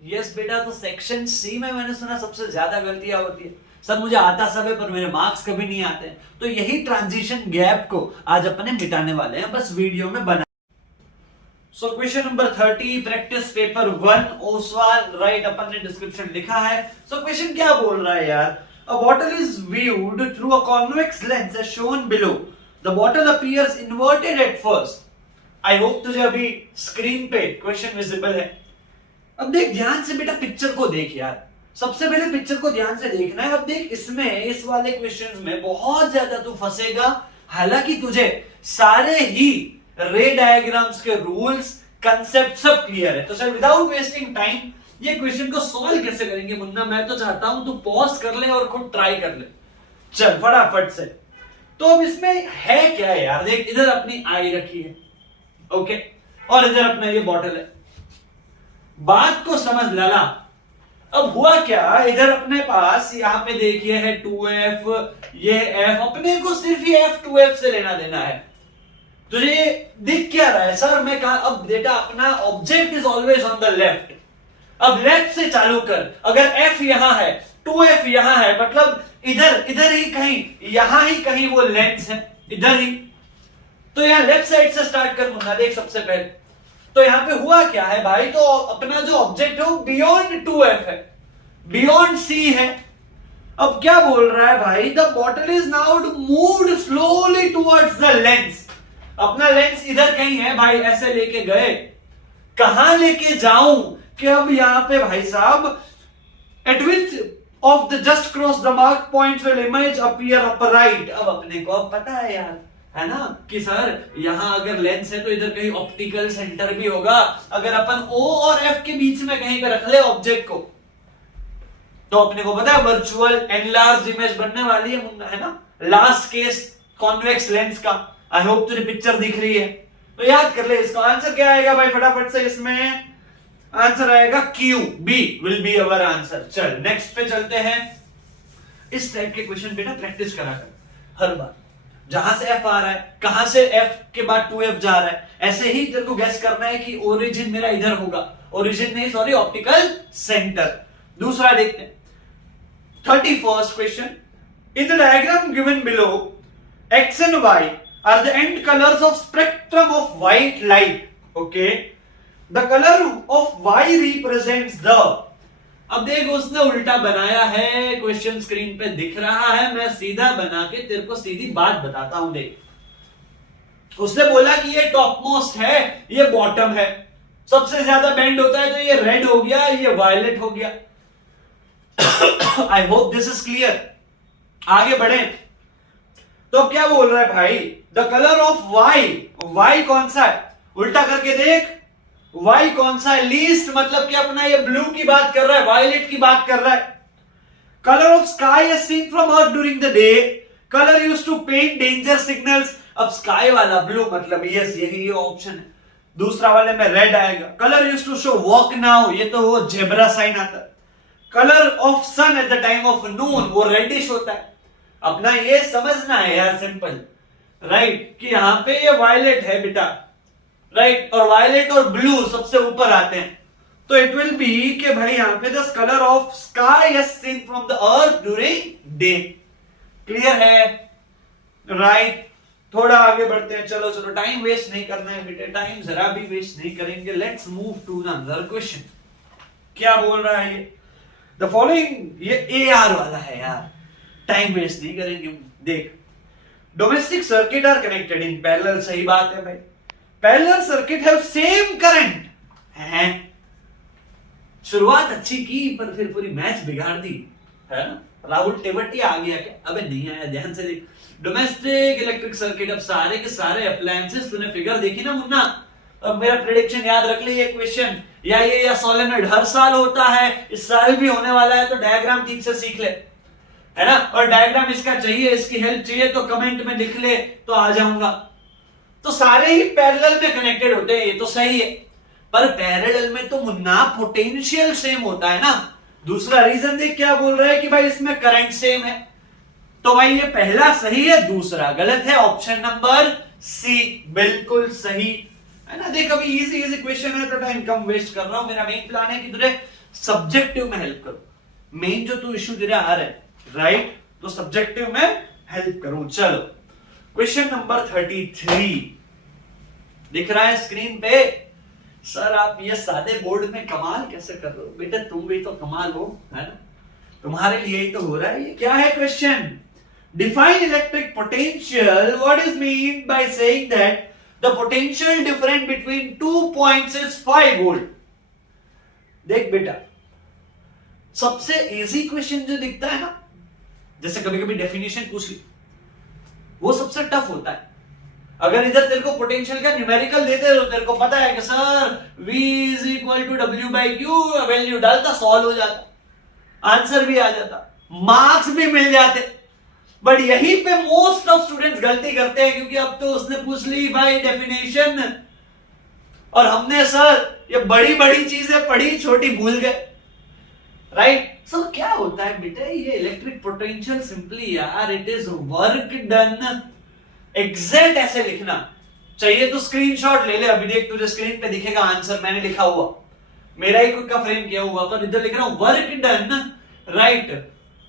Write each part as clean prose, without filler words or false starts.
Yes बेटा, तो section C में मैंने सुना सबसे ज्यादा गलतियां होती है। सर मुझे आता सब है पर मेरे मार्क्स कभी नहीं आते। तो यही ट्रांजिशन गैप को आज अपने मिटाने वाले हैं, बस वीडियो में बना। So question number 30, practice paper 1 Oswaal, right. अपन ने डिस्क्रिप्शन लिखा है। सो क्वेश्चन क्या बोल रहा है यार? A bottle is viewed through a convex lens as shown below. The bottle appears inverted at first. I hope तुझे अभी स्क्रीन पे क्वेश्चन विजिबल है। अब देख ध्यान से बेटा, पिक्चर को देख यार। सबसे पहले पिक्चर को ध्यान से देखना है। अब देख इसमें, इस वाले क्वेश्चंस में बहुत ज्यादा तू फंसेगा। हालांकि तुझे सारे ही रे डायग्राम्स के रूल्स, कंसेप्ट सब क्लियर है। तो सर विदाउट वेस्टिंग टाइम ये क्वेश्चन को सॉल्व कैसे करेंगे मुन्ना, मैं तो चाहता हूं तू पॉज कर ले और खुद ट्राई कर ले। चल फटाफट से। तो अब इसमें है क्या यार? देख इधर अपनी आई रखी है, ओके, और इधर अपना ये बॉटल है। बात को समझ लाला। अब हुआ क्या, इधर अपने पास यहां पे देखिए है 2f, ये f, अपने को सिर्फ ये f 2f से लेना देना है। तुझे दिख क्या रहा है? सर मैं कहा, अब बेटा अपना object is always on the left. अब लेफ्ट से चालू कर। अगर f यहां है, 2f यहां है, मतलब इधर इधर ही कहीं, यहां ही कहीं वो लेंस है, इधर ही। तो यहां लेफ्ट साइड से स्टार्ट कर मुन्ना। देख सबसे पहले तो यहां पे हुआ क्या है भाई, तो अपना जो ऑब्जेक्ट है वो बियॉन्ड 2f है, बियॉन्ड c है। अब क्या बोल रहा है भाई? The bottle is now moved slowly towards the lens. अपना लेंस इधर कहीं है भाई, ऐसे लेके गए। कहां लेके जाऊं कि अब यहां पे भाई साहब, eight which of the just cross the mark points will image appear upright. अब अपने को अब पता है यार, है ना, कि सर यहां अगर लेंस है तो इधर कहीं ऑप्टिकल सेंटर भी होगा। अगर अपन O और F के बीच में कहीं पे रख ले ऑब्जेक्ट को, तो अपने को पता है वर्चुअल एनलार्ज इमेज बनने वाली है ना, लास्ट केस कॉन्वेक्स लेंस का। आई होप तुझे पिक्चर दिख रही है, तो याद कर ले। इसका आंसर क्या आएगा भाई फटाफट से? इसमें आंसर आएगा Q, B will be our answer. चल नेक्स्ट पे चलते हैं। इस टाइप के क्वेश्चन बेटा प्रैक्टिस करा कर हर बार। जहां से f आ रहा है, कहां से f के बाद 2f जा रहा है, ऐसे ही तेरे को गैस करना है कि ओरिजिन मेरा इधर होगा। ओरिजिन नहीं, सॉरी, ऑप्टिकल सेंटर। दूसरा देखते हैं 31st question. In the diagram given below, x and y are the end colors of spectrum of white light. Okay, the color of y represents the। अब देख उसने उल्टा बनाया है, क्वेश्चन स्क्रीन पे दिख रहा है। मैं सीधा बना के तेरे को सीधी बात बताता हूं। देख उसने बोला कि ये टॉप मोस्ट है, ये बॉटम है। सबसे ज्यादा बेंड होता है तो ये रेड हो गया, ये वायलेट हो गया। I hope this is clear. आगे बढ़े तो क्या बोल रहा है भाई? The colour of Y, Y कौन सा है? उल्टा करके देख, वाई कौन सा है? लीस्ट, मतलब कि अपना ये ब्लू की बात कर रहा है, वायलेट की बात कर रहा है। Colour of sky as seen from earth during the day, colour used to paint danger signals. अब स्काई वाला ब्लू, मतलब यस यही ऑप्शन है। दूसरा वाले में रेड आएगा। Colour used to show walk now, ये तो वो जेब्रा साइन आता है। Colour of sun at the time of noon, वो रेडिश होता है। अपना ये समझना है यार, सिंपल, राइट, कि यहां पे ये वायलेट है बेटा, राइट, और वायलेट और ब्लू सबसे ऊपर आते हैं। तो इट विल बी कि भाई यहां पे the colour of sky as seen from the earth during day. Clear है? राइट। थोड़ा आगे बढ़ते हैं। चलो चलो, टाइम वेस्ट नहीं करना है बेटे, टाइम जरा भी वेस्ट नहीं करेंगे। Let's move to the another question. क्या बोल रहा है ये? द फॉलोइंग, ये AR वाला है यार, टाइम वेस्ट नहीं करेंगे। देख, domestic circuit are connected in parallel. सही बात है भाई, parallel circuit have same current है। शुरुआत अच्छी की पर फिर पूरी मैच बिगाड़ दी, है ना? राहुल टेवटिया आ गया क्या? अबे नहीं आया, ध्यान से देख। डोमेस्टिक इलेक्ट्रिक सर्किट, अब सारे के सारे अप्लायंसेस, तूने फिगर देखी ना मुन्ना? अब मेरा प्रेडिक्शन याद रख ले, ये क्वेश्चन या सोलेनॉइड हर साल होता है, इस साल भी होने वाला है। तो डायग्राम ठीक से सीख ले, है ना? और डायग्राम इसका चाहिए, इसकी हेल्प चाहिए तो कमेंट में लिख ले, तो आ जाऊंगा। तो सारे ही पैरेलल में कनेक्टेड होते हैं, ये तो सही है। पर पैरेलल में तो मुन्ना पोटेंशियल सेम होता है ना। दूसरा रीजन देख, क्या बोल रहा है कि भाई इसमें करंट सेम है। तो भाई ये पहला सही है, दूसरा गलत है। ऑप्शन नंबर सी बिल्कुल सही है ना। देख अभी इजी क्वेश्चन है तो टाइम कम वेस्ट कर रहा हूं। मेरा मेन प्लान है कि तुझे सब्जेक्टिव में हेल्प करो। मेन जो तू इश्यू तेरा आ रहा है, राइट, तो सब्जेक्टिव में हेल्प करूं। चलो क्वेश्चन नंबर 33 दिख रहा है स्क्रीन पे। सर आप ये सादे बोर्ड में कमाल कैसे कर रहे हो? बेटा तुम भी तो कमाल हो, है ना, तुम्हारे लिए ही तो हो रहा है। ये क्या है question? Define electric potential. What is mean by saying that the potential difference between 2 points is 5 volt. देख बेटा, सबसे इजी क्वेश्चन जो दिखता है ना, जैसे कभी कभी डेफिनेशन पूछ ली, वो सबसे टफ होता है। अगर इधर तेरे को पोटेंशियल का न्यूमेरिकल देते हो, तेरे को पता है कि sir V is equal to W/Q, value डालता, सॉल्व हो जाता, आंसर भी आ जाता, मार्क्स भी मिल जाते। बट यहीं पे मोस्ट ऑफ स्टूडेंट्स गलती करते हैं, क्योंकि अब तो उसने पूछ ली भाई डेफिनेशन, और हमने सर ये बड़ी बड़ी चीजें पढ़ी, छोटी भूल गए, राइट। सो क्या होता है बेटा, ये इलेक्ट्रिक पोटेंशियल सिंपली यार it is work done. Exact ऐसे लिखना चाहिए तो स्क्रीनशॉट ले ले। अभी देख तुझे स्क्रीन पे दिखेगा आंसर, मैंने लिखा हुआ, मेरा ही खुद का फ्रेम किया हुआ, पर इधर लिख रहा हूं वर्क डन, राइट,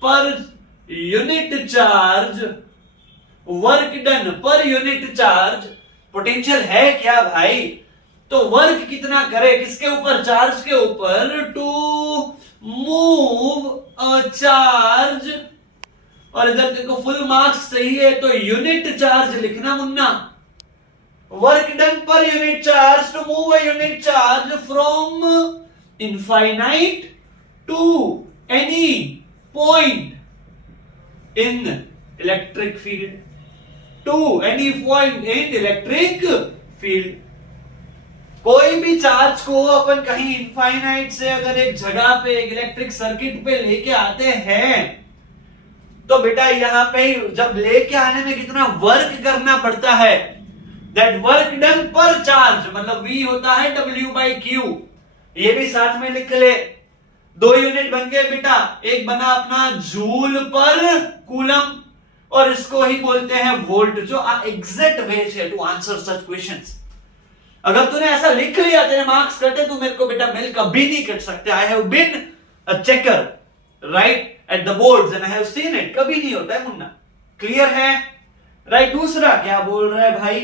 पर unit charge, work done per unit charge. Potential है क्या भाई? तो वर्क कितना करे, किसके ऊपर? चार्ज के ऊपर, टू मूव अ चार्ज। और इधर देखो फुल मार्क्स सही है, तो यूनिट चार्ज लिखना मुन्ना। Work done per unit charge to move a unit charge from infinite to any point in electric field, to any point in electric field. कोई भी चार्ज को अपन कहीं इनफाइनाइट से अगर एक जगह पे, एक इलेक्ट्रिक सर्किट पे लेके आते हैं, तो बेटा यहां पे जब लेके आने में कितना वर्क करना पड़ता है, दैट वर्क डन पर चार्ज, मतलब V होता है W/Q। ये भी साथ में लिख ले। 2 यूनिट बन गए बेटा, एक बना अपना जूल पर कूलम, और इसको ही बोलते हैं वोल्ट, जो एग्जैक्ट वे है टू आंसर सच क्वेश्चंस। अगर तूने ऐसा लिख लिया, तेरे मार्क्स कटे, तू मेरे को बेटा मेल कभी नहीं कर सकते। I have been a checker, right, at the boards and I have seen it. कभी नहीं होता है मुन्ना, क्लियर है, राइट। दूसरा क्या बोल रहा है भाई?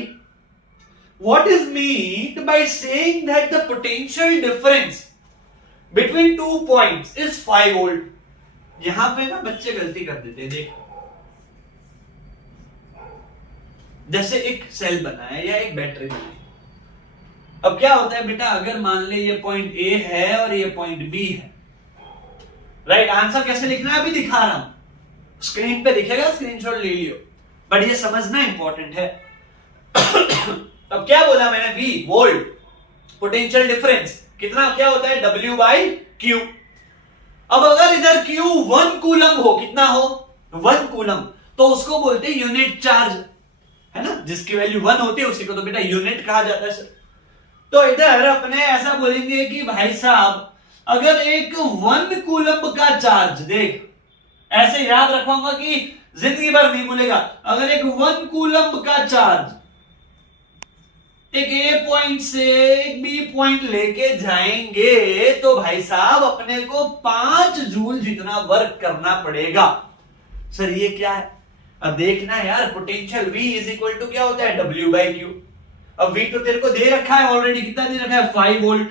What is meant by saying that the potential difference between 2 points is 5 volt. यहां पे ना बच्चे गलती कर देते हैं। देख, जैसे एक सेल बना है या एक बैटरी बनी है। अब क्या होता है बेटा, अगर मान ले ये पॉइंट A है और ये पॉइंट B है, राइट, आंसर कैसे लिखना है अभी दिखा रहा हूं, स्क्रीन पे दिखेगा, स्क्रीनशॉट ले लियो, बट ये समझना इंपॉर्टेंट है। अब क्या बोला मैंने? V वोल्ट, पोटेंशियल डिफरेंस कितना, क्या होता है? W/Q। अब अगर इधर Q 1 कूलम हो, कितना हो? 1 कूलम, तो उसको बोलते हैं यूनिट चार्ज, है ना, जिसकी वैल्यू 1 होती है उसी को तो बेटा यूनिट कहा जाता है सर। तो इधर अपने ऐसा बोलेंगे कि भाई साहब अगर एक 1 कूलम का चार्ज, देख ऐसे याद रखवाऊंगा कि जिंदगी भर नहीं भूलेगा, अगर एक 1 कूलम का चार्ज एक A पॉइंट से एक B पॉइंट लेके जाएंगे, तो भाई साहब अपने को 5 जूल जितना वर्क करना पड़ेगा। सर ये क्या है? अब देखना यार, potential V is equal to क्या होता है? W/Q। अब V तो तेरे को दे रखा है ऑलरेडी, कितना दे रखा है? 5 वोल्ट,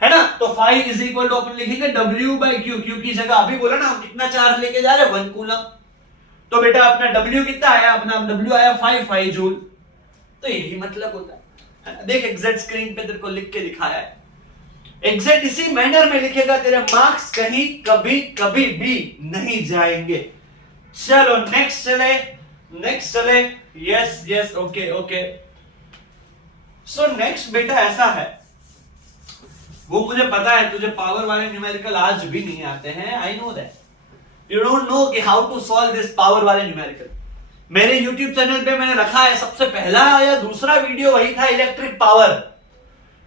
है ना, तो 5 इज इक्वल टू अपन लिखेंगे W/Q। Q की जगह अभी बोला ना हम कितना चार्ज लेके जा रहे हैं? 1 कूलम। तो बेटा अपना W कितना आया? अपना W आया 5 जूल। तो यही मतलब होता है। देख एग्जैक्ट स्क्रीन पे तेरे को लिख के दिखाया है, एग्जैक्ट इसी मैनर में लिखेगा, तेरे मार्क्स कहीं कभी कभी भी नहीं जाएंगे। चलो नेक्स्ट चले, नेक्स्ट चले। Yes yes, okay okay. So next बेटा ऐसा है, वो मुझे पता है तुझे पावर वाले न्यूमेरिकल आज भी नहीं आते हैं, I know that. You don't know कि how to solve this power वाले न्यूमेरिकल। मेरे YouTube चैनल पे मैंने रखा है, सबसे पहला या दूसरा वीडियो वही था, इलेक्ट्रिक पावर।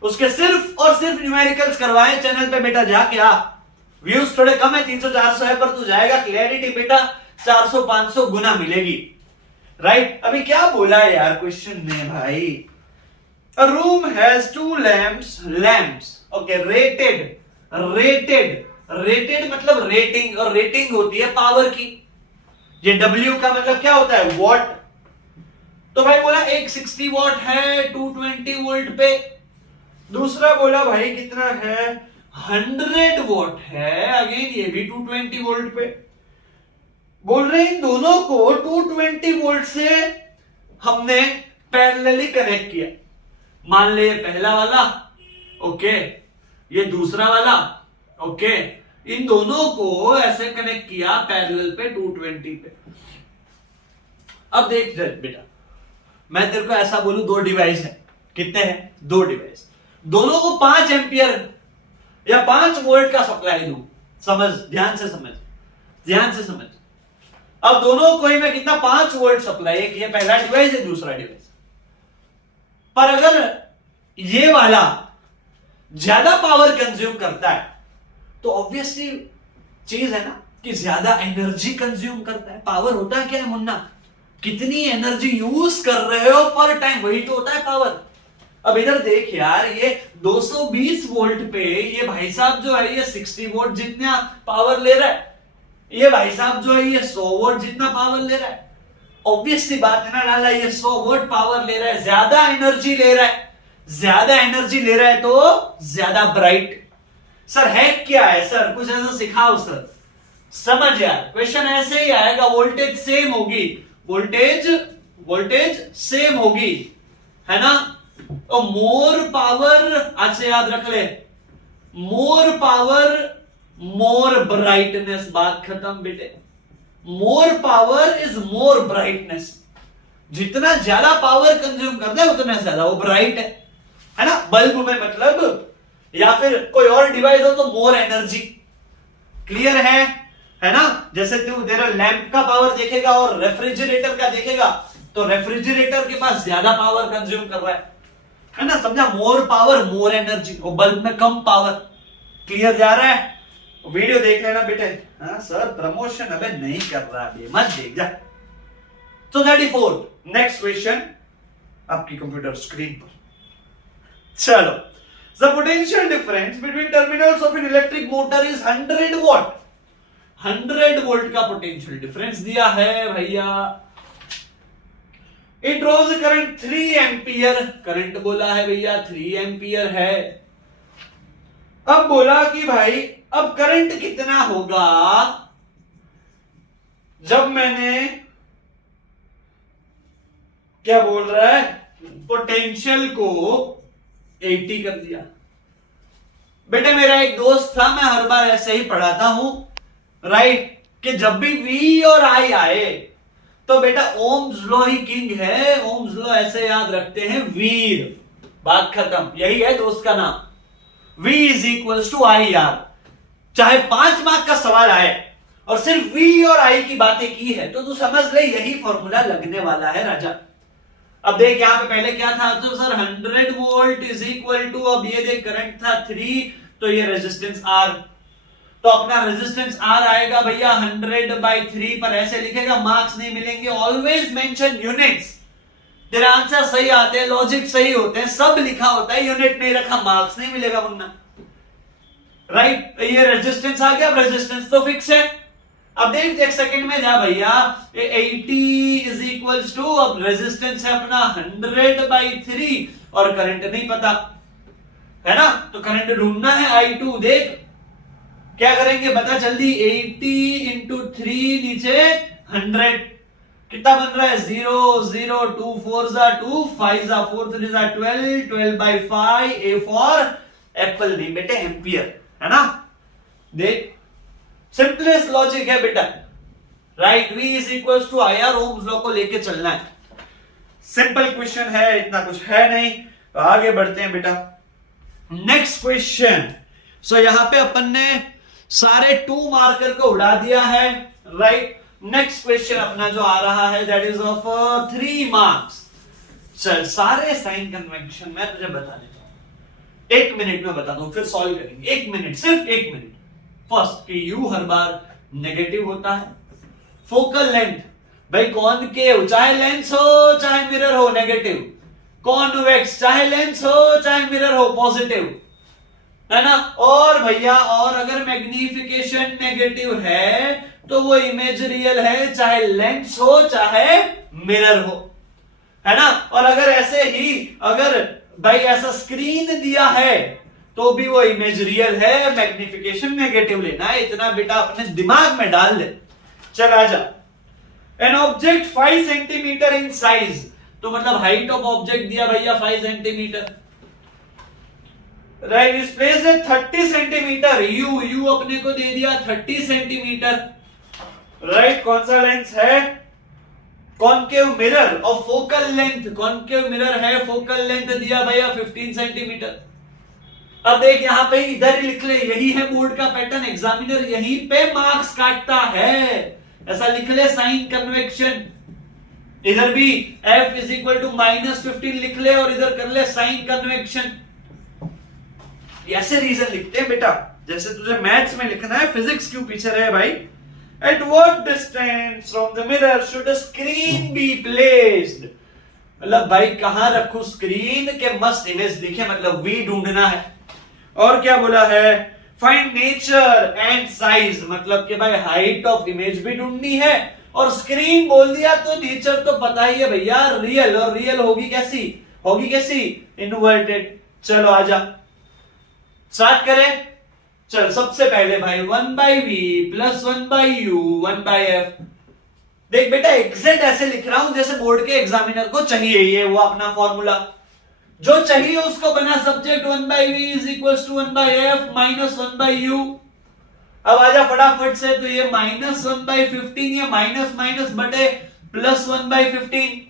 उसके सिर्फ और सिर्फ न्यूमेरिकल्स करवाए चैनल पे बेटा, जाके आ। व्यूज थोड़े कम है, 300-400 है, पर तू जाएगा, क्लैरिटी बेटा 400-500 गुना मिलेगी, राइट। अभी क्या बोला है यार क्वेश्चन में भाई? A room has 2 lamps, okay, rated rated मतलब रेटिंग, और रेटिंग होती है पावर की। ये W का मतलब क्या होता है? वॉट। तो भाई बोला एक 60 वॉट है 220 वोल्ट पे, दूसरा बोला भाई कितना है 100 वॉट है, अगेन ये भी 220 वोल्ट पे। बोल रहे इन दोनों को 220 वोल्ट से हमने पैरेलली कनेक्ट किया। मान ले ये पहला वाला, ओके, ये दूसरा वाला, ओके, इन दोनों को ऐसे कनेक्ट किया पैरेलल पे 220 पे। अब देख बेटा, मैं तेरे को ऐसा बोलूं दो डिवाइस है, कितने हैं? दो डिवाइस, दोनों को 5 एम्पियर या 5 वोल्ट का सप्लाई दूं। समझ, ध्यान से समझ, ध्यान से समझ। अब दोनों को ही मैं कितना 5 वोल्ट सप्लाई, एक ये पहला डिवाइस है, दूसरा डिवाइस। पर अगर ये वाला ज्यादा पावर कंज्यूम करता है तो ऑब्वियसली चीज है ना कि ज्यादा एनर्जी कंज्यूम करता है। पावर होता है क्या है मुन्ना? कितनी एनर्जी यूज कर रहे हो पर टाइम, वही तो होता है पावर। अब इधर देख यार, ये 220 वोल्ट पे ये भाई साहब जो है ये 60 वोल्ट जितना पावर ले रहा है, ये भाई साहब जो है ये 100 वोल्ट जितना पावर ले रहा है। ऑब्वियसली बात है ना लाला, ये 100 वोल्ट पावर ले रहा है, ज्यादा एनर्जी ले रहा है, ज्यादा एनर्जी ले रहा है तो ज्यादा ब्राइट। सर है क्या है सर? कुछ ऐसा सिखाओ सर। समझ यार, क्वेश्चन ऐसे ही आएगा, वोल्टेज सेम होगी, वोल्टेज सेम होगी, है ना? और मोर पावर, अच्छा याद रख ले, मोर पावर मोर ब्राइटनेस, बात खत्म बेटे। More power is more brightness, जितना ज्यादा पावर कंज्यूम करता है उतना ज्यादा वो ब्राइट है ना? बल्ब में मतलब, या फिर कोई और डिवाइस हो तो मोर एनर्जी। क्लियर है ना? जैसे तू तेरा लैंप का पावर देखेगा और रेफ्रिजरेटर का देखेगा तो रेफ्रिजरेटर के पास ज्यादा पावर कंज्यूम कर रहा है ना? समझा? मोर पावर मोर एनर्जी, और बल्ब में कम पावर। क्लियर जा रहा है? वीडियो देख लेना बेटे। हाँ सर प्रमोशन अबे नहीं कर रहा, अभी मत देख जा। तो 34 नेक्स्ट क्वेश्चन आपकी कंप्यूटर स्क्रीन पर। चलो, the potential difference between terminals of an electric motor is 100 watt। 100 volt का पोटेंशियल डिफरेंस दिया है भैया। It draws current 3 ampere, current बोला है भैया 3 एम्पियर है। अब बोला कि भाई अब करंट कितना होगा जब मैंने, क्या बोल रहा है, पोटेंशियल को 80 कर दिया। बेटे मेरा एक दोस्त था, मैं हर बार ऐसे ही पढ़ाता हूं, राइट, कि जब भी V और I आए तो बेटा ओम्स लॉ ही किंग है। ओम्स लॉ ऐसे याद रखते हैं, वीर, बात खत्म। यही है दोस्त का नाम, V is equals to I R. चाहे 5 मार्क का सवाल आए और सिर्फ V और I की बातें की है तो तू समझ ले यही फॉर्मूला लगने वाला है राजा। अब देख यहां पे पहले क्या था, तो sir 100 volt is equal to, अब ये देख करंट था 3, तो ये रेजिस्टेंस R, तो अपना रेजिस्टेंस R आएगा भैया 100/3 पर ऐसे लिखेगा, मार्क्स नहीं मिलेंगे। ऑलवेज मेंशन यूनिट्स, तेरे आंसर सही आते हैं, लॉजिक सही होते हैं, सब लिखा होता है, यूनिट नहीं रखा मार्क्स नहीं मिलेगा मुन्ना, राइट। ये रेजिस्टेंस आ गया, अब रेजिस्टेंस तो फिक्स है। अब देख सेकंड में जा भैया, 80 इज इक्वल्स टू, अब रेजिस्टेंस है अपना 100/3 और करंट नहीं पता है ना, तो करंट ढूंढना है I2। देख क्या करेंगे बता जल्दी, 80 इंटू 3 नीचे 100, कितना बन रहा है 0 0 2 4 जा 2 5 जा 4 3 जा 12 12/5, A फॉर एप्पल नहीं बेटे एम्पियर, है ना। देख सिंपलेस्ट लॉजिक है बेटा, right. V is equals to I R, Ohm's law को लेके चलना है। सिंपल क्वेश्चन है, इतना कुछ है नहीं, तो आगे बढ़ते हैं बेटा। Next question. सो यहां पे अपन ने सारे 2 मार्कर को उड़ा दिया है, राइट। नेक्स्ट क्वेश्चन अपना जो आ रहा है दैट इज ऑफ 3 मार्क्स। चल सारे साइन कन्वेंशन मैं तुझे बता देता हूं, 1 मिनट में बताता हूं, फिर सॉल्व करेंगे। 1 मिनट, सिर्फ 1 मिनट। फर्स्ट कि U हर बार नेगेटिव होता है। फोकल लेंथ भाई कॉनकेव, चाहे लेंस हो चाहे मिरर हो नेगेटिव। कॉन्वेक्स चाहे लेंस हो चाहे मिरर हो पॉजिटिव। है ना। और भैया और अगर मैग्निफिकेशन नेगेटिव है तो वो इमेज रियल है, चाहे लेंस हो चाहे मिरर हो, है ना। और अगर ऐसे ही अगर भाई ऐसा स्क्रीन दिया है तो भी वो इमेज रियल है, मैग्निफिकेशन नेगेटिव लेना है, इतना बेटा अपने दिमाग में डाल दे। चल आजा। An object 5 centimetre in size, तो मतलब हाइट ऑफ ऑब्जेक्ट दिया भैया 5 सेंटीमीटर, राइट। इस प्लेस है 30 सेंटीमीटर, यू अपने को दे दिया 30 सेंटीमीटर, राइट। कौन सा लेंस है, कॉनकेव मिरर, और फोकल लेंथ, कॉनकेव मिरर है, फोकल लेंथ दिया भैया 15 सेंटीमीटर। अब देख यहां पे इधर ही लिख ले, यही है बोर्ड का पैटर्न, एग्जामिनर यहीं पे मार्क्स काटता है, ऐसा लिख ले साइन कन्वेक्शन। इधर भी f इज इक्वल टू -15 लिख ले और इधर कर ले साइन कन्वेक्शन। ऐसे रीजन लिखते हैं बेटा, जैसे तुझे मैथ्स में लिखना है, फिजिक्स क्यों पीछे रहे भाई। At what distance from the mirror should a screen be placed, मतलब भाई कहां रखूं स्क्रीन के मस्त इमेज दिखे, मतलब वी ढूंढना है। और क्या बोला है, फाइंड नेचर एंड साइज, मतलब कि भाई हाइट ऑफ इमेज भी ढूंढनी है, और स्क्रीन बोल दिया तो नेचर तो पता ही है भैया, रियल, और रियल होगी कैसी, इन्वर्टेड। चलो आजा स्टार्ट करें। चल सबसे पहले भाई 1/v प्लस 1/u 1/f। देख बेटा एग्जैक्ट ऐसे लिख रहा हूं जैसे बोर्ड के एग्जामिनर को चाहिए, ये वो अपना फॉर्मूला जो चाहिए उसको बना, subject 1/v is equal to 1/f minus 1/u। अब आजा फटाफट से, तो ये -1/15, ये माइनस माइनस बटे प्लस 1/15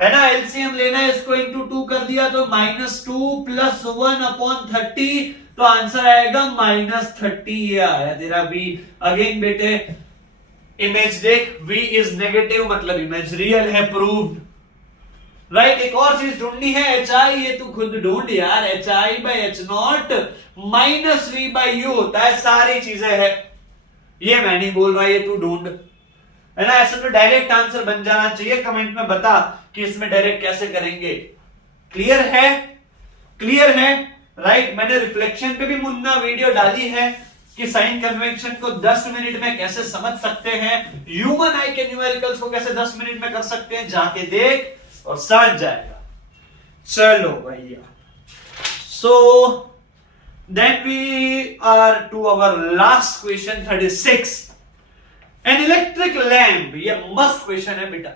है ना। एलसीएम लेना है, इसको इंटू 2 कर दिया तो -2 प्लस 1/30, तो आंसर आएगा -30। ये आया तेरा v। अगेन बेटे इमेज देख, v इज नेगेटिव मतलब इमेज रियल है, प्रूव्ड, राइट। एक और चीज ढूंढनी है, HI, ये तू खुद ढूंढ यार, HI/H0 माइनस v/u होता है, सारी चीजें है, ये मैं नहीं बोल रहा, ये तू ढूंढ, है ना। ऐसा तो डायरेक्ट आंसर बन जाना चाहिए। कमेंट में बता कि इसमें डायरेक्ट कैसे करेंगे। क्लियर है, राइट। मैंने रिफ्लेक्शन पे भी मुन्ना वीडियो डाली है कि साइन कन्वेंशन को 10 मिनट में कैसे समझ सकते हैं, ह्यूमन आई के न्यूमेरिकल्स को कैसे 10 मिनट में कर सकते हैं, जाके देख और समझ जाएगा। चलो भैया, so then we are to our last question 36। An electric lamp, ये मस्त क्वेश्चन है बेटा,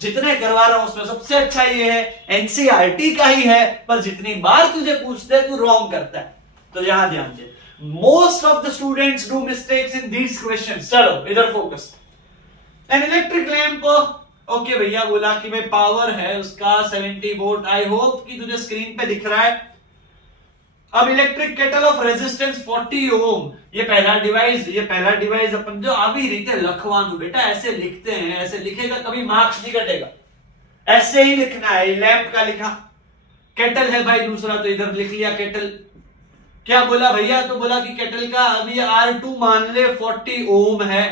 जितने करवा रहा हूं उसमें सबसे अच्छा ये है, एनसीईआरटी का ही है, पर जितनी बार तुझे पूछते हैं तू रॉन्ग करता है, तो यहां ध्यान दे। Most of the students do mistakes in these questions. चलो इधर focus. An electric lamp, okay भैया बोला कि भाई पावर है उसका 70 वोल्ट, आई होप कि तुझे स्क्रीन पे दिख रहा है। अब इलेक्ट्रिक केटल ऑफ रेजिस्टेंस 40 ओम, ये पहला डिवाइस अपन जो अभी रीते लखवानु बेटा, ऐसे लिखते हैं, ऐसे लिखेगा कभी मार्क्स नहीं कटेगा, ऐसे ही लिखना है। लैंप का लिखा, केटल है भाई दूसरा, तो इधर लिख लिया केटल। क्या बोला भैया, तो बोला कि केटल का अभी R2 मान ले 40 ओम है।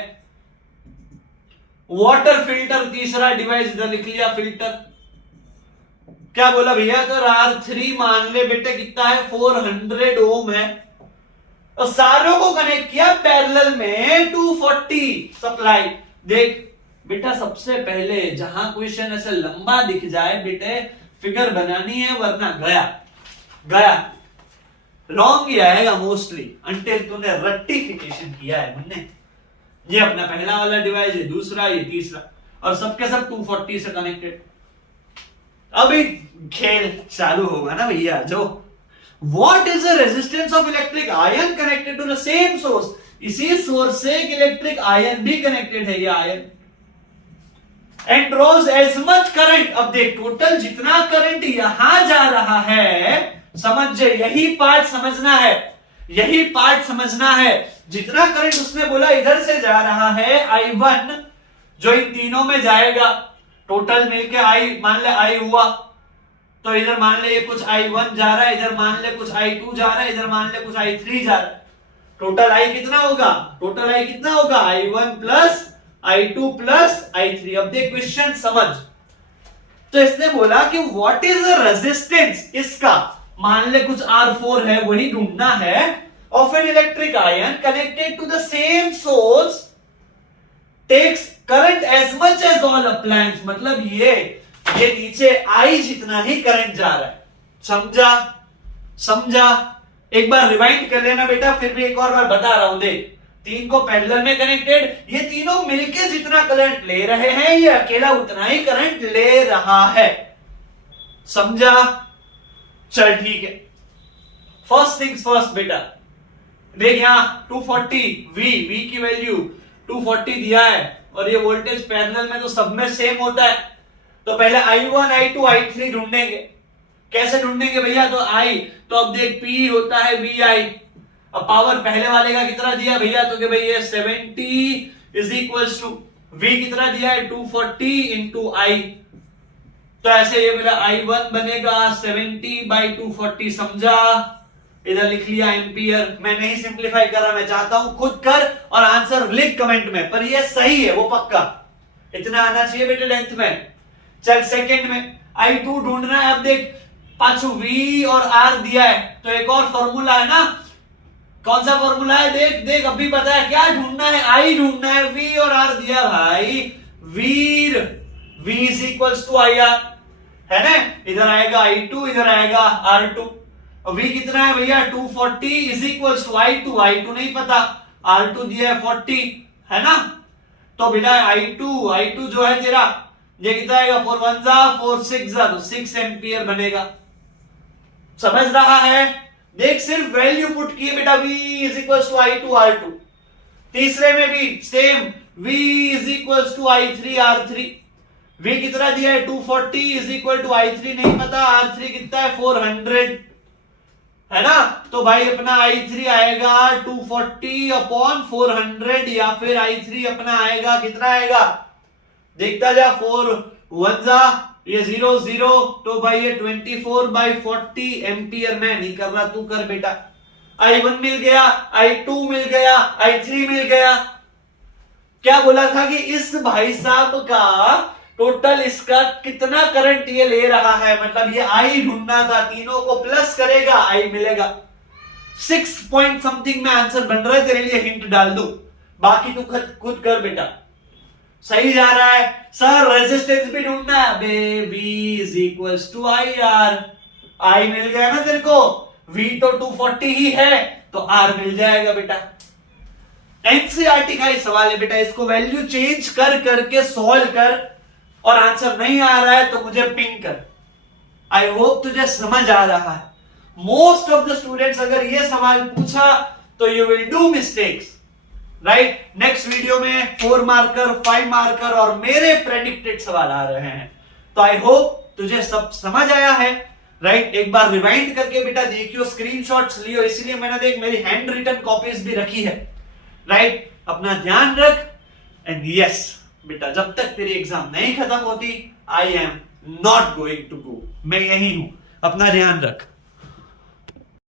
वाटर फिल्टर तीसरा डिवाइस, इधर लिख लिया फिल्टर। क्या बोला भैया, तो R3 मान ले बेटे कितना है 400 ओम है, और सारों को कनेक्ट किया पैरेलल में 240 सप्लाई। देख बेटा सबसे पहले जहां क्वेश्चन ऐसे लंबा दिख जाए बेटे फिगर बनानी है, वरना गया रॉन्ग ही आएगा मोस्टली, अंटिल तूने रेक्टिफिकेशन किया है मुन्ने। ये अपना पहला वाला डिवाइस, ये दूसरा, ये तीसरा, और सबके सब 240 से कनेक्टेड। अभी खेल चालू होगा ना भैया। जो what is the resistance of electric iron connected to the same source, इसी सोर्स से एक इलेक्ट्रिक आयन भी कनेक्टेड है, ये iron, and draws as much current. अब देख टोटल जितना करंट यहां जा रहा है, समझ जाए, यही पार्ट समझना है। जितना करंट उसने बोला इधर से जा रहा है I1, जो इन तीनों में जाएगा, टोटल मिलके I मान ले I हुआ, तो इधर मान ले ये कुछ I1 जा रहा है, इधर मान ले कुछ I2 जा रहा है, इधर मान ले कुछ I3 जा रहा है। टोटल I कितना होगा, I1 plus I2 plus I3। अब देख क्वेश्चन समझ, तो इसने बोला कि व्हाट इज द रेजिस्टेंस इसका मान ले कुछ R4 है, वही ढूंढना है। Of an electric iron connected to the same source takes current as much as all appliance, मतलब ये नीचे I जितना ही करंट जा रहा है। समझा? एक बार रिवाइंड कर लेना बेटा, फिर भी एक और बार बता रहा हूं। देख, तीन को पैरेलल में कनेक्टेड, ये तीनों मिलके जितना करंट ले रहे हैं, ये अकेला उतना ही करंट ले रहा है। समझा? चल ठीक है। फर्स्ट थिंग्स फर्स्ट बेटा, देख यहां 240 V की वैल्यू 240 दिया है, और ये वोल्टेज पैरेलल में तो सब में सेम होता है। तो पहले I1 I2 I3 ढूंढेंगे। कैसे ढूंढेंगे भैया? तो तो अब देख P होता है VI। अब पावर पहले वाले का कितना दिया भैया? तो कि भाई ये 70 इज इक्वल्स टू V कितना दिया है? 240 इंटू I। तो ऐसे ये मेरा I1 बनेगा 70/240। समझा? इधर लिख लिया एम्पियर। मैं नहीं सिंप्लीफाई कर रहा, मैं चाहता हूं खुद कर और आंसर लिख कमेंट में, पर ये सही है वो पक्का। इतना आना चाहिए बेटे 10th में। चल सेकंड में I2 ढूंढना है। अब देख पांचू V और R दिया है, तो एक और फॉर्मूला है ना। कौन सा फॉर्मूला है? देख अभी पता है क्या ढूंढना है? I ढूंढना है। V और R दिया भाई, where V is equals to IR है ना। इधर आएगा I2, इधर आएगा R2। V कितना है भैया? 240 इज इक्वल्स टू I2 नहीं पता, R2 दिया है 40 है ना। तो बेटा I2 जो है तेरा, ये कितना आएगा? 4 1 4 6 तो 6 एम्पियर बनेगा। समझ रहा है? देख सिर्फ वैल्यू पुट किए बेटा, V is equals to I2 R2। तीसरे में भी same, V is equals to I3 R3। V कितना दिया है? 240 इज इक्वल टू I3 नहीं पता, R3 कितना है? 400 है ना। तो भाई अपना I3 आएगा 240 अपॉन 400, या फिर I3 अपना आएगा कितना आएगा? देखता जा, 4 1 ये 0 0, तो भाई ये 24/40 एम्पियर। मैं नहीं कर रहा, तू कर बेटा। I1 मिल गया, I2 मिल गया, I3 मिल गया। क्या बोला था कि इस भाई साहब का टोटल इसका कितना करंट ये ले रहा है, मतलब ये I ढूंढना था। तीनों को प्लस करेगा, I मिलेगा। 6 पॉइंट समथिंग में आंसर बन रहा है, तेरे लिए हिंट डाल दूं, बाकी तू खुद कर बेटा। सही जा रहा है। सर रेजिस्टेंस भी ढूंढना है, V is equals to IR। I मिल गया ना तेरे को, V तो 240 ही है, तो R मिल जाएगा बेटा। एनसीईआरटी का ही सवाल है बेटा, इसको वैल्यू चेंज कर करके सॉल्व कर, और आंसर नहीं आ रहा है तो मुझे पिंग कर। आई होप तुझे समझ आ रहा है। मोस्ट ऑफ द स्टूडेंट्स अगर ये सवाल पूछा तो you will do mistakes, right. Next video में 4 मार्कर 5 मार्कर और मेरे प्रेडिक्टेड सवाल आ रहे हैं, तो आई होप तुझे सब समझ आया है, राइट। एक बार रिवाइंड करके बेटा देखियो, स्क्रीनशॉट्स लियो, इसलिए मैंने देख मेरी हैंड रिटन कॉपीज भी रखी है, राइट। अपना ध्यान रख, एंड यस बेटा, जब तक तेरी एग्जाम नहीं खत्म होती, I am not going to go, मैं यही हूं। अपना ध्यान रख।